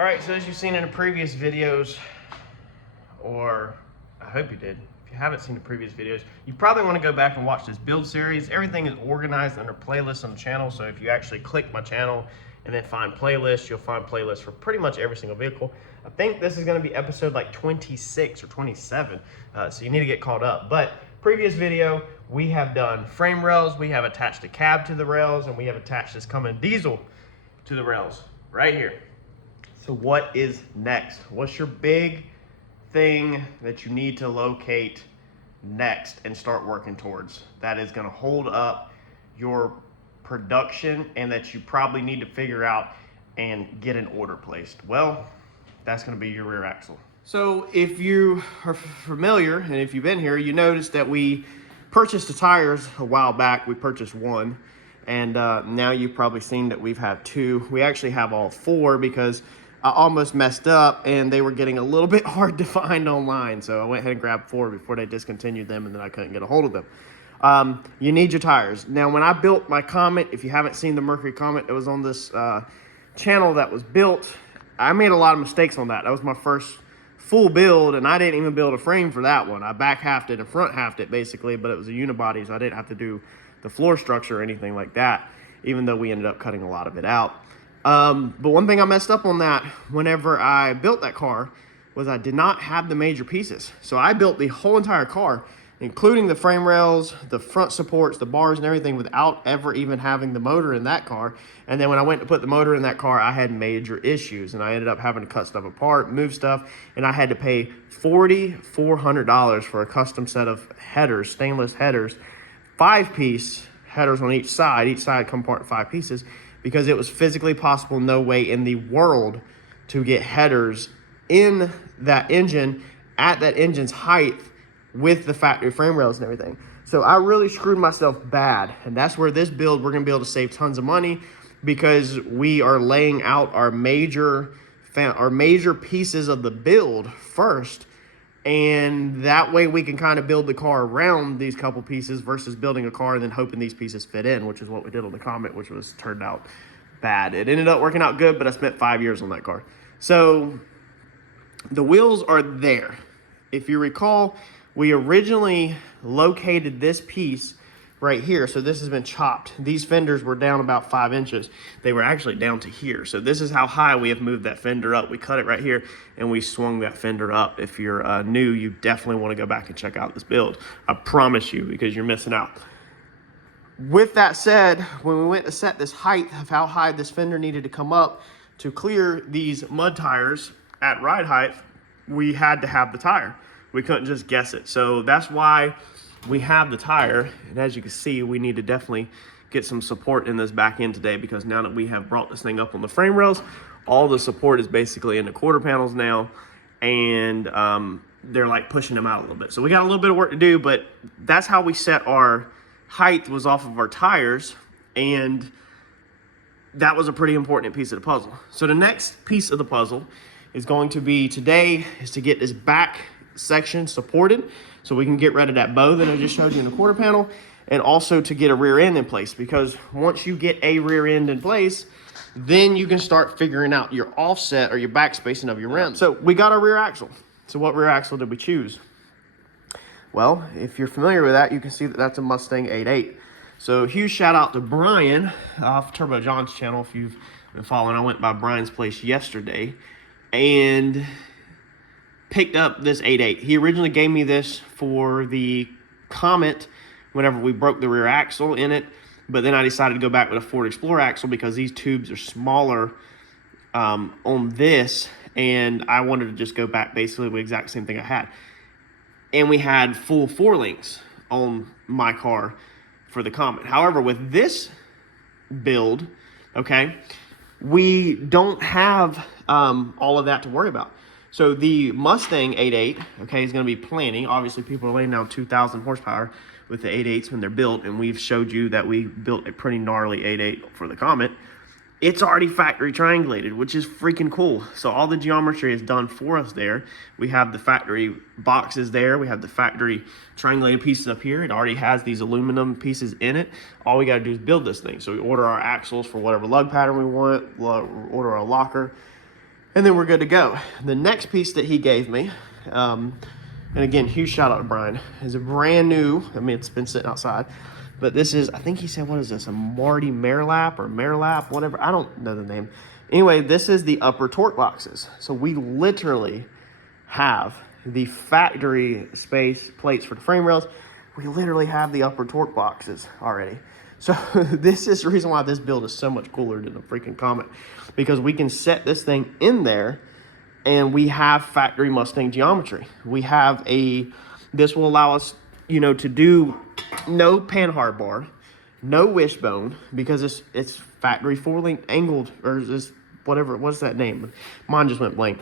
All right, so as you've seen in the previous videos, or I hope you did, if you haven't seen the previous videos, you probably want to go back and watch this build series. Everything is organized under playlists on the channel, so if you actually click my channel and then find playlists, you'll find playlists for pretty much every single vehicle. I think this is going to be episode like 26 or 27, so you need to get caught up. But previous video, we have done frame rails, we have attached a cab to the rails, and we have attached this Cummins diesel to the rails right here. So what is next? What's your big thing that you need to locate next and start working towards that is going to hold up your production and that you probably need to figure out and get an order placed? Well, that's going to be your rear axle. So if you are familiar and if you've been here, you notice that we purchased the tires a while back. We purchased one, and now you've probably seen that we've had two. We actually have all four because I almost messed up and they were getting a little bit hard to find online. So I went ahead and grabbed four before they discontinued them, and then I couldn't get a hold of them. You need your tires. Now, when I built my Comet, if you haven't seen the Mercury Comet, it was on this channel that was built. I made a lot of mistakes on that. That was my first full build, and I didn't even build a frame for that one. I back halved it and front halved it basically, but it was a unibody, so I didn't have to do the floor structure or anything like that, even though we ended up cutting a lot of it out. But one thing I messed up on that whenever I built that car was I did not have the major pieces. So I built the whole entire car, including the frame rails, the front supports, the bars and everything, without ever even having the motor in that car. And then when I went to put the motor in that car, I had major issues, and I ended up having to cut stuff apart, move stuff, and I had to pay $4,400 for a custom set of headers, stainless headers, 5-piece headers on each side come apart in 5 pieces, because it was physically possible, no way in the world, to get headers in that engine at that engine's height with the factory frame rails and everything. So I really screwed myself bad, and that's where this build, we're gonna be able to save tons of money, because we are laying out our major pieces of the build first, and that way we can kind of build the car around these couple pieces versus building a car and then hoping these pieces fit in, which is what we did on the Comet, which was turned out bad. It ended up working out good, but I spent 5 years on that car. So the wheels are there. If you recall, we originally located this piece right here. So this has been chopped. These fenders were down about 5 inches. They were actually down to here. So this is how high we have moved that fender up. We cut it right here and we swung that fender up. If you're new, you definitely want to go back and check out this build. I promise you, because you're missing out. With that said, when we went to set this height of how high this fender needed to come up to clear these mud tires at ride height, we had to have the tire. We couldn't just guess it. So that's why we have the tire, and as you can see, we need to definitely get some support in this back end today, because now that we have brought this thing up on the frame rails, all the support is basically in the quarter panels now, and they're like pushing them out a little bit. So we got a little bit of work to do, but that's how we set our height, was off of our tires, and that was a pretty important piece of the puzzle. So the next piece of the puzzle is going to be today is to get this back section supported so we can get rid of that bow that I just showed you in the quarter panel, and also to get a rear end in place, because once you get a rear end in place, then you can start figuring out your offset or your back spacing of your rim. So we got our rear axle. So what rear axle did we choose? Well, if you're familiar with that, you can see that that's a Mustang 8.8. So huge shout out to Brian off Turbo John's channel. If you've been following, I went by Brian's place yesterday and picked up this 8.8. He originally gave me this for the Comet whenever we broke the rear axle in it, but then I decided to go back with a Ford Explorer axle because these tubes are smaller on this, and I wanted to just go back basically with the exact same thing I had. And we had full 4 links on my car for the Comet. However, with this build, okay, we don't have all of that to worry about. So the Mustang 8.8, okay, is going to be planning. Obviously, people are laying down 2,000 horsepower with the 8.8s when they're built, and we've showed you that we built a pretty gnarly 8.8 for the Comet. It's already factory triangulated, which is freaking cool. So all the geometry is done for us there. We have the factory boxes there. We have the factory triangulated pieces up here. It already has these aluminum pieces in it. All we got to do is build this thing. So we order our axles for whatever lug pattern we want, order our locker. And then we're good to go. The next piece that he gave me, and again, huge shout out to Brian, is a brand new, I mean, it's been sitting outside, but this is, I think he said, what is this, a Marty Merlap or Merlap, whatever, I don't know the name. Anyway, this is the upper torque boxes. So we literally have the factory space plates for the frame rails. We literally have the upper torque boxes already. So this is the reason why this build is so much cooler than the freaking Comet, because we can set this thing in there and we have factory Mustang geometry. We have this will allow us, you know, to do no panhard bar, no wishbone, because it's factory 4-link angled, or is this whatever, what's that name? Mine just went blank.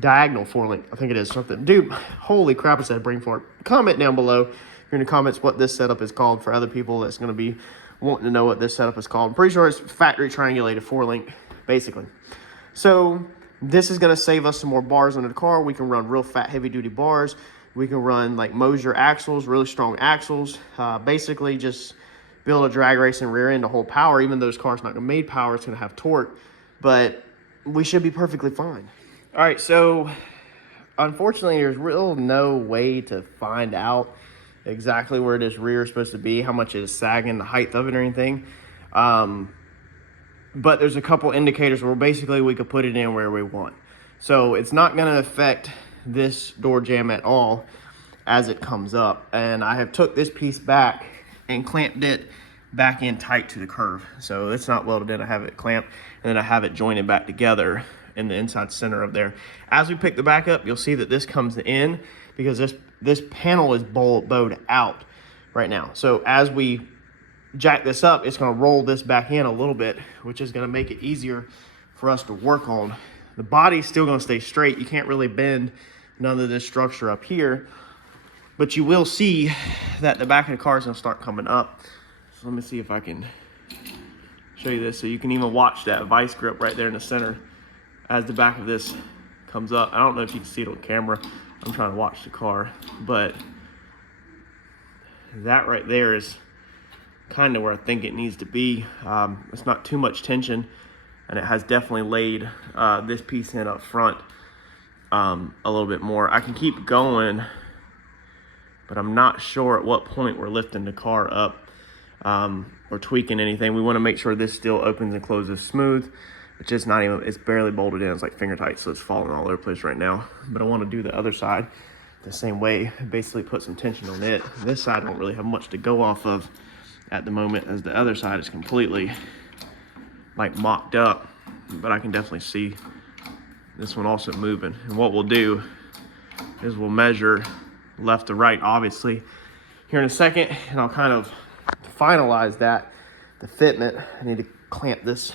Diagonal 4-link, I think it is something. Dude, holy crap, I said brain fart. Comment down below in the comments what this setup is called for other people that's going to be wanting to know what this setup is called. I'm pretty sure it's factory triangulated 4-link, basically. So this is going to save us some more bars under the car. We can run real fat, heavy-duty bars. We can run like Mosier axles, really strong axles. Basically just build a drag racing rear end to hold power. Even though this car's not going to make power, it's going to have torque. But we should be perfectly fine. All right, so unfortunately, there's real no way to find out exactly where this rear is supposed to be, how much it is sagging, the height of it or anything. But there's a couple indicators where basically we could put it in where we want. So it's not gonna affect this door jamb at all as it comes up. And I have took this piece back and clamped it back in tight to the curve. So it's not welded in, I have it clamped, and then I have it jointed back together in the inside center of there. As we pick the back up, you'll see that this comes in because this panel is bowed out right now. So as we jack this up, it's going to roll this back in a little bit, which is going to make it easier for us to work on. The body's still going to stay straight. You can't really bend none of this structure up here, but you will see that the back of the car is going to start coming up. So let me see if I can show you this. So you can even watch that vice grip right there in the center as the back of this comes up. I don't know if you can see it on camera. I'm trying to watch the car, but that right there is kind of where I think it needs to be. It's not too much tension, and it has definitely laid this piece in up front a little bit more. I can keep going, but I'm not sure at what point we're lifting the car up or tweaking anything. We want to make sure this still opens and closes smooth, which is not even, it's barely bolted in. It's like finger tight, so it's falling all over the place right now. But I want to do the other side the same way, basically put some tension on it. This side I don't really have much to go off of at the moment, as the other side is completely like mocked up, but I can definitely see this one also moving. And what we'll do is we'll measure left to right, obviously, here in a second, and I'll kind of finalize that, the fitment. I need to clamp this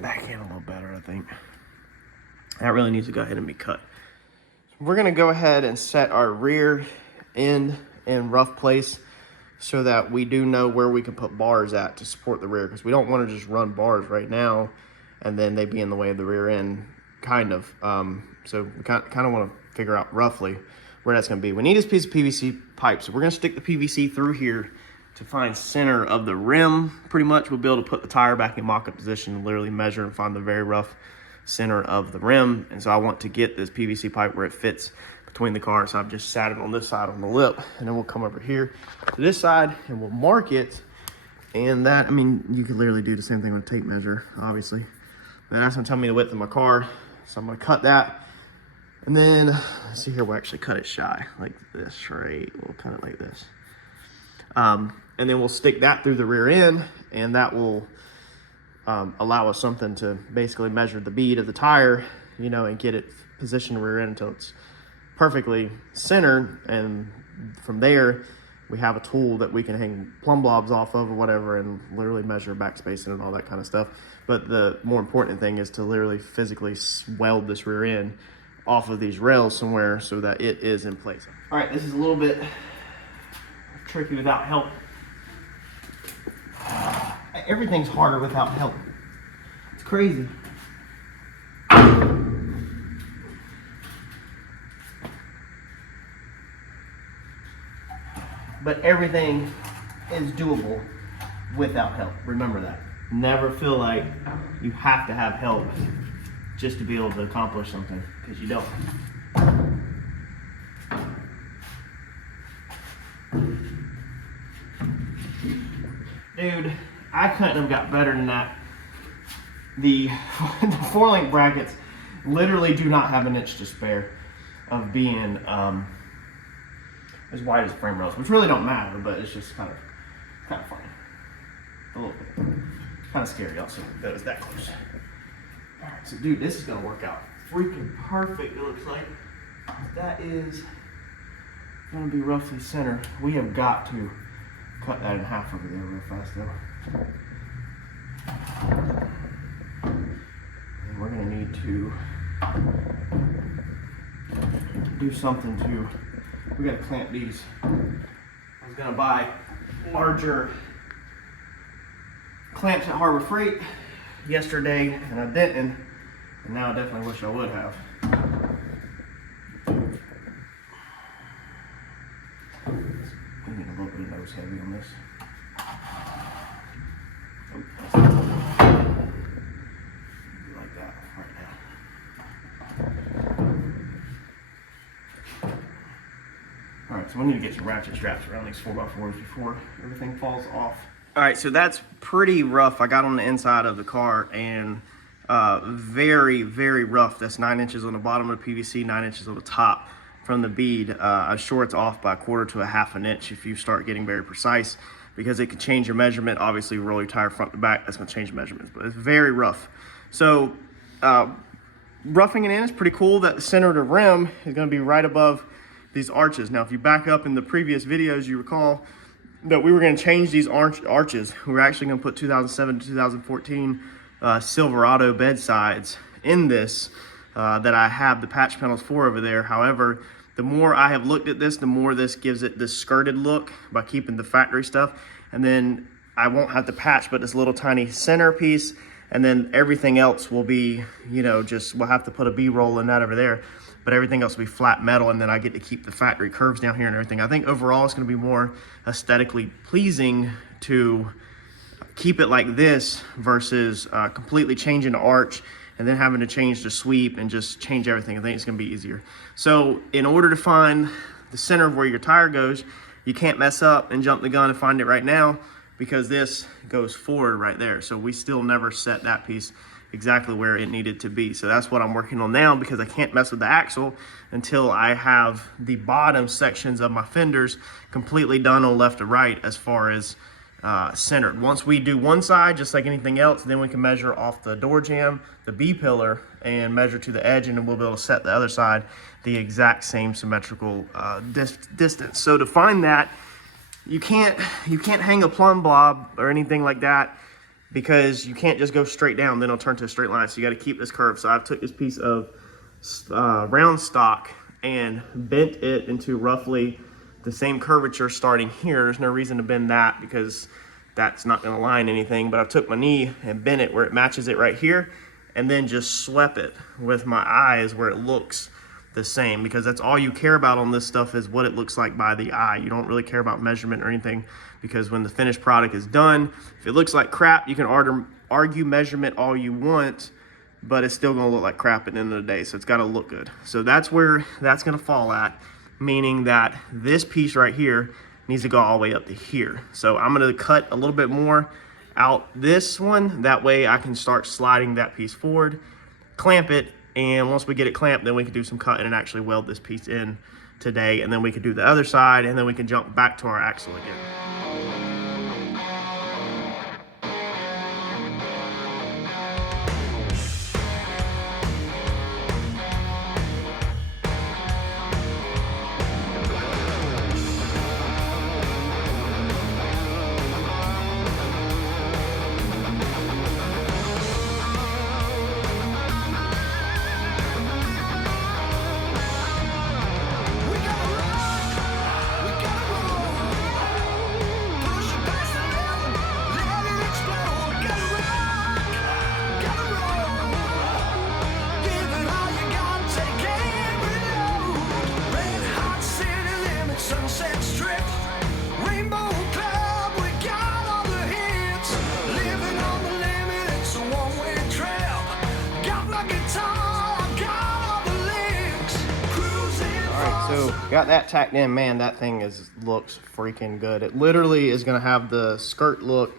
back in a little better, I think. That really needs to go ahead and be cut. We're gonna go ahead and set our rear end in rough place so that we do know where we can put bars at to support the rear, because we don't want to just run bars right now and then they be in the way of the rear end, kind of. So we kind of want to figure out roughly where that's going to be. We need this piece of PVC pipe, so we're going to stick the PVC through here to find center of the rim. Pretty much we'll be able to put the tire back in mock-up position and literally measure and find the very rough center of the rim. And so I want to get this PVC pipe where it fits between the cars. So I've just sat it on this side on the lip, and then we'll come over here to this side and we'll mark it. And that, I mean, you could literally do the same thing with a tape measure, obviously. And that's gonna tell me the width of my car. So I'm gonna cut that. And then, let's see here, we'll actually cut it shy, like this, right? We'll cut it like this. And then we'll stick that through the rear end, and that will allow us something to basically measure the bead of the tire, you know, and get it positioned rear end until it's perfectly centered. And from there, we have a tool that we can hang plumb blobs off of or whatever and literally measure backspacing and all that kind of stuff. But the more important thing is to literally physically weld this rear end off of these rails somewhere so that it is in place. All right, this is a little bit tricky without help. Everything's harder without help. It's crazy. But everything is doable without help. Remember that. Never feel like you have to have help just to be able to accomplish something, because you don't. Dude, I couldn't have got better than that. The 4-link brackets literally do not have an inch to spare of being as wide as frame rails, which really don't matter, but it's just kind of funny. A little bit. Kind of scary also that it's that close. All right, so dude, this is gonna work out freaking perfect. It looks like that is gonna be roughly center. We have got to cut that in half over there real fast though. And we're gonna need to do something to, we gotta clamp these. I was gonna buy larger clamps at Harbor Freight yesterday, and I didn't, and now I definitely wish I would have. We need a little bit of nose heavy on this. Like that right now. All right, so we need to get some ratchet straps around these 4x4s before everything falls off. All right, so that's pretty rough. I got on the inside of the car, and very, very rough. That's 9 inches on the bottom of the PVC, 9 inches on the top from the bead. I'm sure it's off by 1/4 to 1/2 an inch if you start getting very precise, because it can change your measurement. Obviously, roll your tire front to back, that's gonna change measurements, but it's very rough. So roughing it in is pretty cool that the center of the rim is gonna be right above these arches. Now, if you back up in the previous videos, you recall that we were going to change these arches. We were actually going to put 2007 to 2014 Silverado bedsides in this that I have the patch panels for over there. However, the more I have looked at this, the more this gives it this skirted look by keeping the factory stuff. And then I won't have the patch, but this little tiny center piece, and then everything else will be, you know, just, we'll have to put a B-roll in that over there. But everything else will be flat metal, and then I get to keep the factory curves down here and everything. I think overall it's gonna be more aesthetically pleasing to keep it like this versus completely changing the arch and then having to change the sweep and just change everything. I think it's gonna be easier. So in order to find the center of where your tire goes, you can't mess up and jump the gun and find it right now, because this goes forward right there. So we still never set that piece exactly where it needed to be. So that's what I'm working on now, because I can't mess with the axle until I have the bottom sections of my fenders completely done on left to right as far as centered. Once we do one side, just like anything else, then we can measure off the door jamb, the B-pillar, and measure to the edge, and then we'll be able to set the other side the exact same symmetrical distance. So to find that, you can't hang a plumb blob or anything like that, because you can't just go straight down, then it'll turn to a straight line. So you got to keep this curve. So I've took this piece of round stock and bent it into roughly the same curvature starting here. There's no reason to bend that, because that's not going to line anything. But I took my knee and bent it where it matches it right here, and then just swept it with my eyes where it looks the same, because that's all you care about on this stuff, is what it looks like by the eye. You don't really care about measurement or anything, because when the finished product is done, if it looks like crap, you can argue measurement all you want, but it's still gonna look like crap at the end of the day. So it's gotta look good. So that's where that's gonna fall at, meaning that this piece right here needs to go all the way up to here. So I'm gonna cut a little bit more out this one, that way I can start sliding that piece forward, clamp it, and once we get it clamped, then we can do some cutting and actually weld this piece in today, and then we can do the other side, and then we can jump back to our axle again. Got that tacked in, man. That thing looks freaking good. It literally is gonna have the skirt look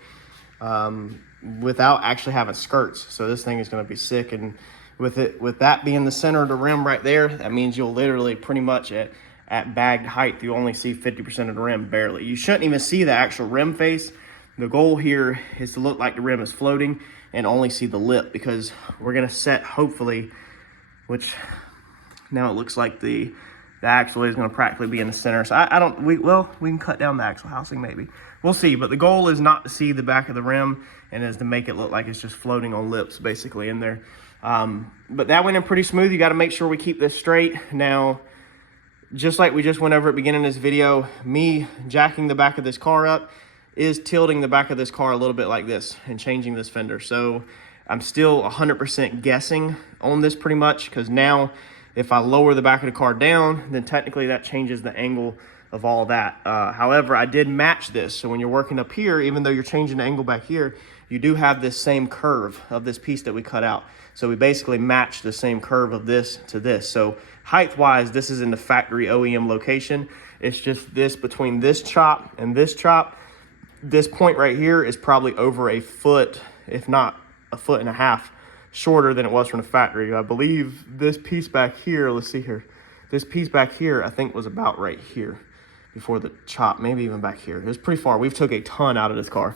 without actually having skirts. So this thing is gonna be sick. And with that being the center of the rim right there, that means you'll literally pretty much at bagged height, you only see 50% of the rim, barely. You shouldn't even see the actual rim face. The goal here is to look like the rim is floating and only see the lip, because we're gonna set, hopefully, which now it looks like the axle is going to practically be in the center. So we can cut down the axle housing maybe. We'll see, but the goal is not to see the back of the rim and is to make it look like it's just floating on lips basically in there. But that went in pretty smooth. You got to make sure we keep this straight. Now, just like we just went over at the beginning of this video, me jacking the back of this car up is tilting the back of this car a little bit like this and changing this fender. So I'm still 100% guessing on this pretty much, because now if I lower the back of the car down, then technically that changes the angle of all that. However, I did match this. So when you're working up here, even though you're changing the angle back here, you do have this same curve of this piece that we cut out. So we basically matched the same curve of this to this. So height-wise, this is in the factory OEM location. It's just this between this chop and this chop. This point right here is probably over a foot, if not a foot and a half, shorter than it was from the factory. I believe this piece back here, let's see here, this piece back here I think was about right here before the chop, maybe even back here. It was pretty far. We've took a ton out of this car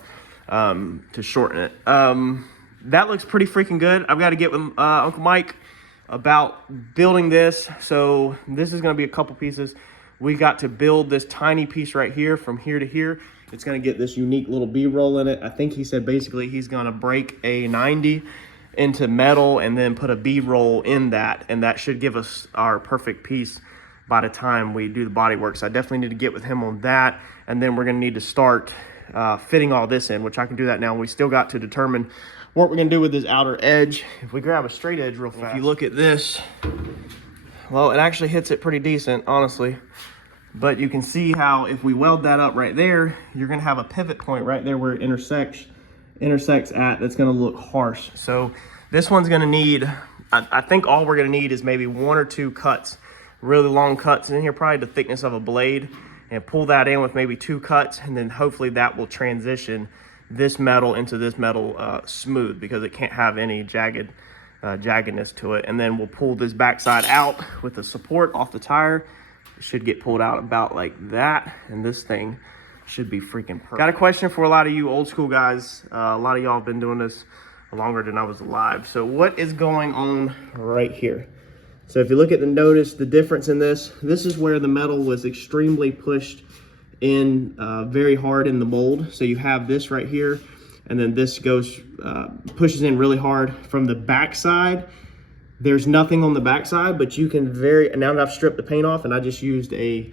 to shorten it. That looks pretty freaking good. I've got to get with Uncle Mike about building this. So this is going to be a couple pieces. We got to build this tiny piece right here from here to here. It's going to get this unique little B-roll in it. I think he said basically he's going to break a 90 into metal and then put a B-roll in that, and that should give us our perfect piece by the time we do the body work. So I definitely need to get with him on that, and then we're going to need to start fitting all this in, which I can do that now. We still got to determine what we're going to do with this outer edge. If we grab a straight edge real fast, if you look at this, well, it actually hits it pretty decent, honestly. But you can see how if we weld that up right there, you're going to have a pivot point right there where it intersects at, that's going to look harsh. So this one's going to need, I think all we're going to need is maybe 1 or 2 cuts, really long cuts in here, probably the thickness of a blade, and pull that in with maybe 2 cuts, and then hopefully that will transition this metal into this metal smooth, because it can't have any jaggedness to it. And then we'll pull this backside out with the support off the tire. It should get pulled out about like that, and this thing should be freaking perfect. Got a question for a lot of you old school guys. A lot of y'all have been doing this longer than I was alive. So what is going on right here? So if you look at the difference in this is where the metal was extremely pushed in very hard in the mold. So you have this right here, and then this goes, pushes in really hard from the back side. There's nothing on the back side, but you can now that I've stripped the paint off, and I just used a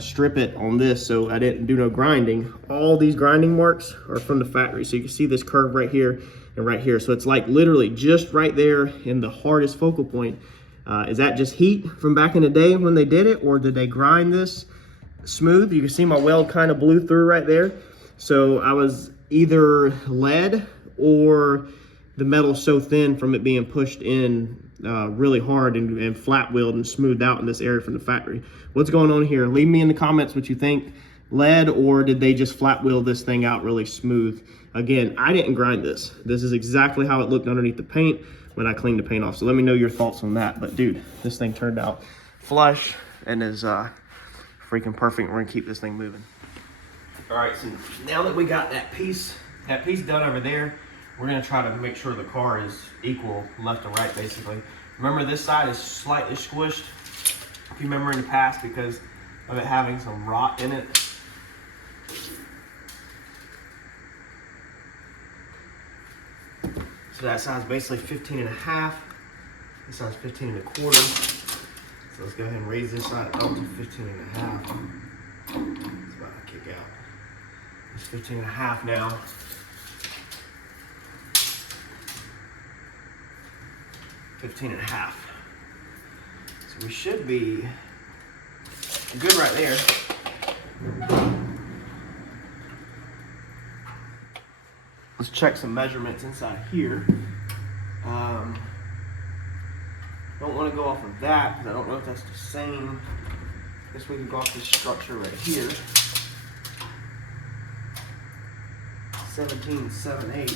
strip it on this, so I didn't do no grinding. All these grinding marks are from the factory. So you can see this curve right here and right here. So it's like literally just right there in the hardest focal point. Is that just heat from back in the day when they did it, or did they grind this smooth? You can see my weld kind of blew through right there. So I was either lead or the metal so thin from it being pushed in really hard and flat wheeled and smoothed out in this area from the factory. What's going on here? Leave me in the comments what you think. Lead, or did they just flat wheel this thing out really smooth? Again, I didn't grind this. This is exactly how it looked underneath the paint when I cleaned the paint off. So let me know your thoughts on that. But dude, this thing turned out flush and is freaking perfect. We're gonna keep this thing moving. All right, so now that we got that piece done over there, we're gonna try to make sure the car is equal left to right, basically. Remember, this side is slightly squished, if you remember in the past, because of it having some rot in it. So that side's basically 15.5. This side's 15.25. So let's go ahead and raise this side up to 15.5. It's about to kick out. It's 15.5 now. $15.5. So we should be good right there. Let's check some measurements inside here. Don't want to go off of that because I don't know if that's the same Guess we can go off this structure right here. 17 7/8.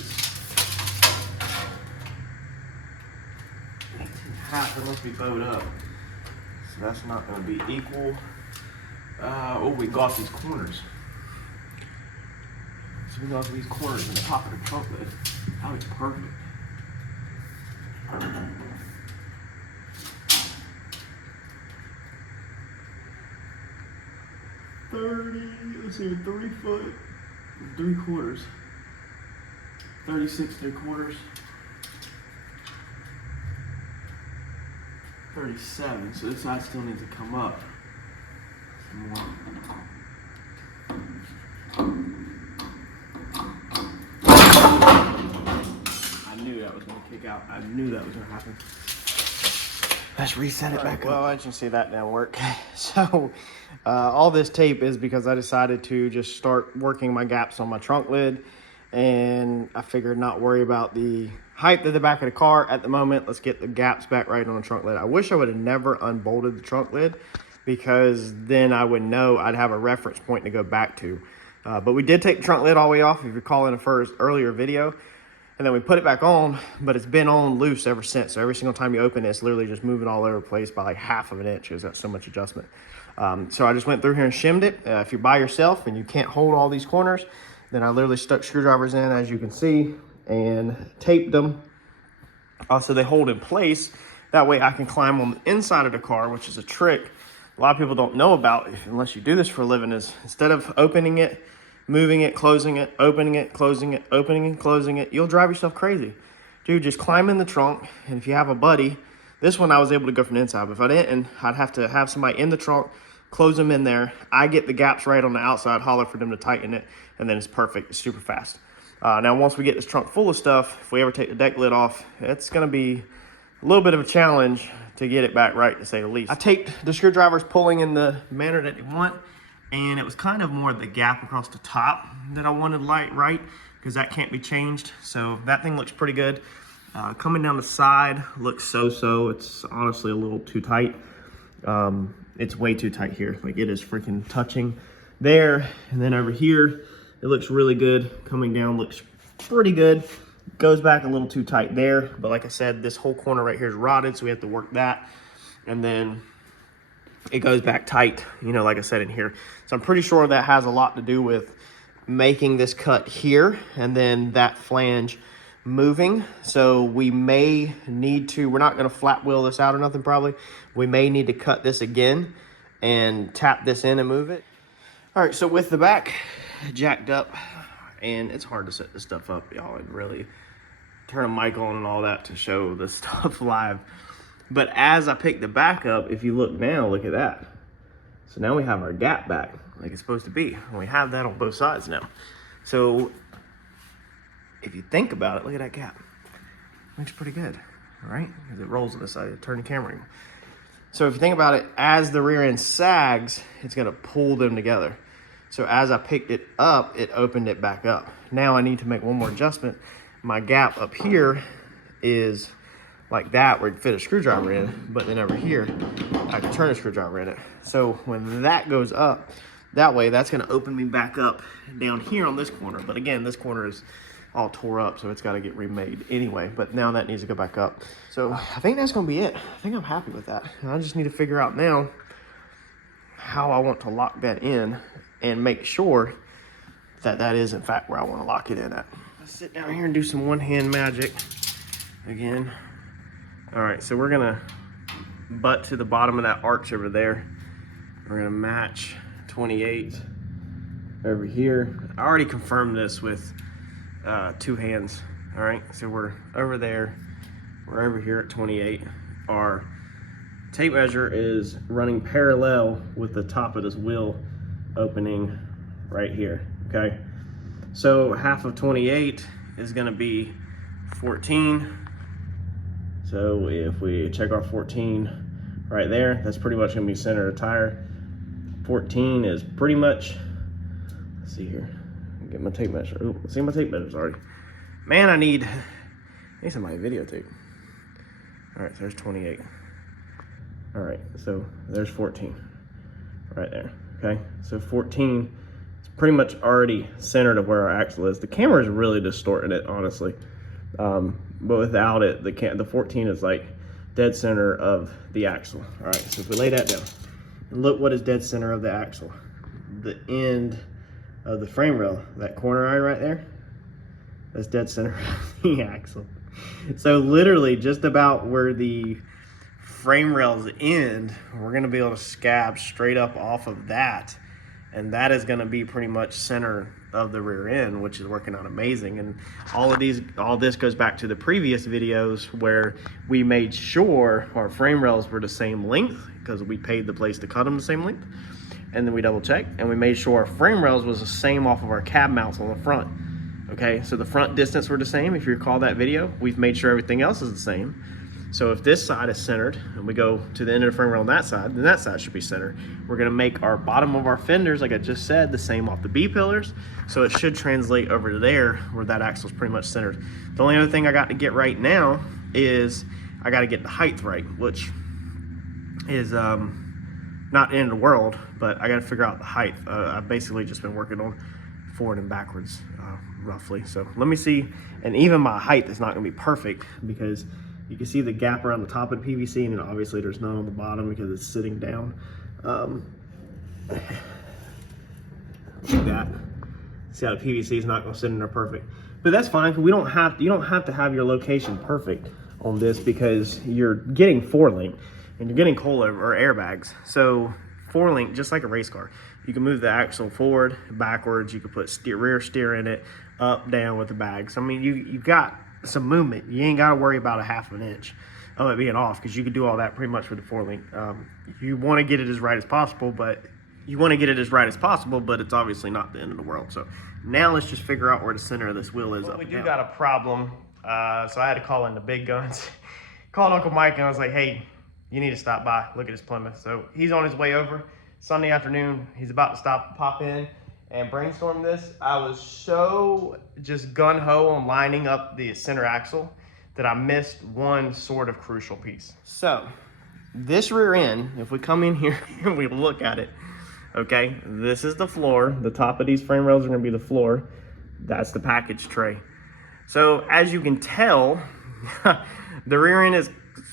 18.5. It must be bowed up. So that's not going to be equal. Oh, we got these corners. So we got these corners in the top of the trunk lid. That was perfect. Let's see, 30 foot, 3/4. 36 3/4. 37, so this side still needs to come up some more. I knew that was going to kick out. I knew that was going to happen. Let's reset it back up. Well, as you can see, that didn't work. So all this tape is because I decided to just start working my gaps on my trunk lid, and I figured not worry about the height of the back of the car at the moment. Let's get the gaps back right on the trunk lid. I wish I would have never unbolted the trunk lid, because then I would know I'd have a reference point to go back to. But we did take the trunk lid all the way off, if you recall in the earlier video, and then we put it back on, but it's been on loose ever since. So every single time you open it, it's literally just moving all over the place by like 1/2 of an inch. It's got so much adjustment. So I just went through here and shimmed it. If you're by yourself and you can't hold all these corners, then I literally stuck screwdrivers in, as you can see, and taped them so they hold in place. That way I can climb on the inside of the car, which is a trick a lot of people don't know about unless you do this for a living, is instead of opening it, moving it, closing it, opening it, closing it, opening and closing it, you'll drive yourself crazy. Dude, just climb in the trunk, and if you have a buddy, this one I was able to go from the inside, but if I didn't, I'd have to have somebody in the trunk, close them in there. I get the gaps right on the outside, holler for them to tighten it, and then it's perfect. It's super fast. Now, once we get this trunk full of stuff, if we ever take the deck lid off, it's going to be a little bit of a challenge to get it back right, to say the least. I taped the screwdrivers pulling in the manner that they want, and it was kind of more the gap across the top that I wanted right, because that can't be changed. So that thing looks pretty good. Coming down the side looks so-so. It's honestly a little too tight. It's way too tight here. Like, it is freaking touching there. And then over here, it looks really good. Coming down looks pretty good. Goes back a little too tight there. But like I said, this whole corner right here is rotted, so we have to work that. And then it goes back tight, you know, like I said in here. So I'm pretty sure that has a lot to do with making this cut here and then that flange moving. So we may need to, we're not going to flat wheel this out or nothing probably. We may need to cut this again and tap this in and move it. All right, so with the back jacked up, and it's hard to set this stuff up, y'all, and really turn a mic on and all that to show the stuff live. But as I pick the back up, if you look now, look at that. So now we have our gap back like it's supposed to be. And we have that on both sides now. So if you think about it, look at that gap. Looks pretty good, all right? Because it rolls on this side, turn the camera in. So if you think about it, as the rear end sags, it's gonna pull them together. So as I picked it up, it opened it back up. Now I need to make one more adjustment. My gap up here is like that, where it fit a screwdriver in, but then over here, I can turn a screwdriver in it. So when that goes up, that way, that's gonna open me back up down here on this corner. But again, this corner is all tore up, so it's gotta get remade anyway, but now that needs to go back up. So I think that's gonna be it. I think I'm happy with that. And I just need to figure out now how I want to lock that in and make sure that that is in fact where I wanna lock it in at. Let's sit down here and do some one-hand magic again. All right, so we're gonna butt to the bottom of that arch over there. We're gonna match 28 over here. I already confirmed this with 2 hands. All right, so we're over there. We're over here at 28. Our tape measure is running parallel with the top of this wheel opening right here, okay? So half of 28 is gonna be 14. So if we check our 14 right there, that's pretty much gonna be center of the tire. 14 is pretty much, let's see here, get my tape measure. Oh, see, my tape measure's already. Man, I need somebody videotape. All right, so there's 28. All right, so there's 14. right there, okay? So 14 is pretty much already centered of where our axle is. The camera is really distorting it, honestly. But without it, the 14 is like dead center of the axle. All right, so if we lay that down, and look what is dead center of the axle. The end of the frame rail, that corner eye right there, that's dead center of the axle. So literally just about where the frame rails end, we're gonna be able to scab straight up off of that, and that is gonna be pretty much center of the rear end, which is working out amazing. And all this goes back to the previous videos where we made sure our frame rails were the same length because we paid the place to cut them the same length, and then we double checked and we made sure our frame rails was the same off of our cab mounts on the front. Okay, so the front distance were the same. If you recall that video, we've made sure everything else is the same. So if this side is centered and we go to the end of the frame rail on that side, then that side should be centered. We're gonna make our bottom of our fenders, like I just said, the same off the B pillars. So it should translate over to there where that axle is pretty much centered. The only other thing I got to get right now is I got to get the height right, which is not the end of the world, but I got to figure out the height. I've basically just been working on forward and backwards roughly. So let me see, and even my height is not gonna be perfect because you can see the gap around the top of the PVC, and obviously there's none on the bottom because it's sitting down. Like that. See how the PVC is not gonna sit in there perfect, but that's fine because you don't have to have your location perfect on this because you're getting 4-link and you're getting coilover or airbags. So 4-link, just like a race car, you can move the axle forward, backwards. You can put rear steer in it, up, down with the bags. I mean, you got some movement. You ain't got to worry about a 1/2 inch of it being off because you can do all that pretty much with the 4-link. You want to get it as right as possible, but it's obviously not the end of the world. So now let's just figure out where the center of this wheel is. Well, we do got a problem, so I had to call in the big guns. Called Uncle Mike and I was like, hey, you need to stop by, look at his Plymouth. So he's on his way over Sunday afternoon. He's about to pop in and brainstorm this. I was so just gun-ho on lining up the center axle that I missed one sort of crucial piece. So this rear end, if we come in here and we look at it, okay, this is the floor. The top of these frame rails are gonna be the floor. That's the package tray. So as you can tell, the rear end is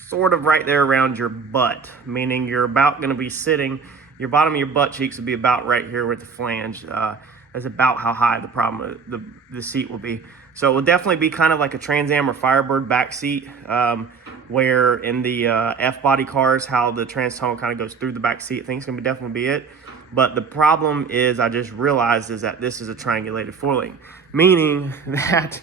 sort of right there around your butt, meaning you're about going to be sitting, your bottom of your butt cheeks will be about right here with the flange. That's about how high the seat will be. So it will definitely be kind of like a Trans Am or Firebird back seat, where in the F-body cars, how the trans tunnel kind of goes through the back seat. I think it's going to definitely be it. But the problem is, I just realized, is that this is a triangulated 4-link, meaning that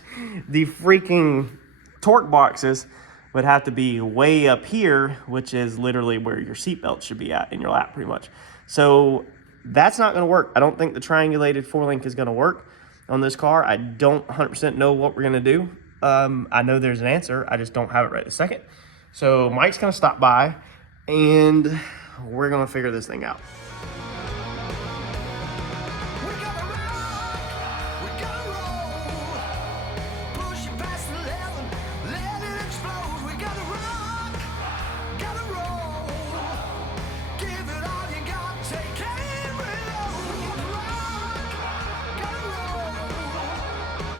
the freaking torque boxes would have to be way up here, which is literally where your seatbelt should be at in your lap pretty much. So that's not gonna work. I don't think the triangulated 4-link is gonna work on this car. I don't 100% know what we're gonna do. I know there's an answer, I just don't have it right this second. So Mike's gonna stop by and we're gonna figure this thing out.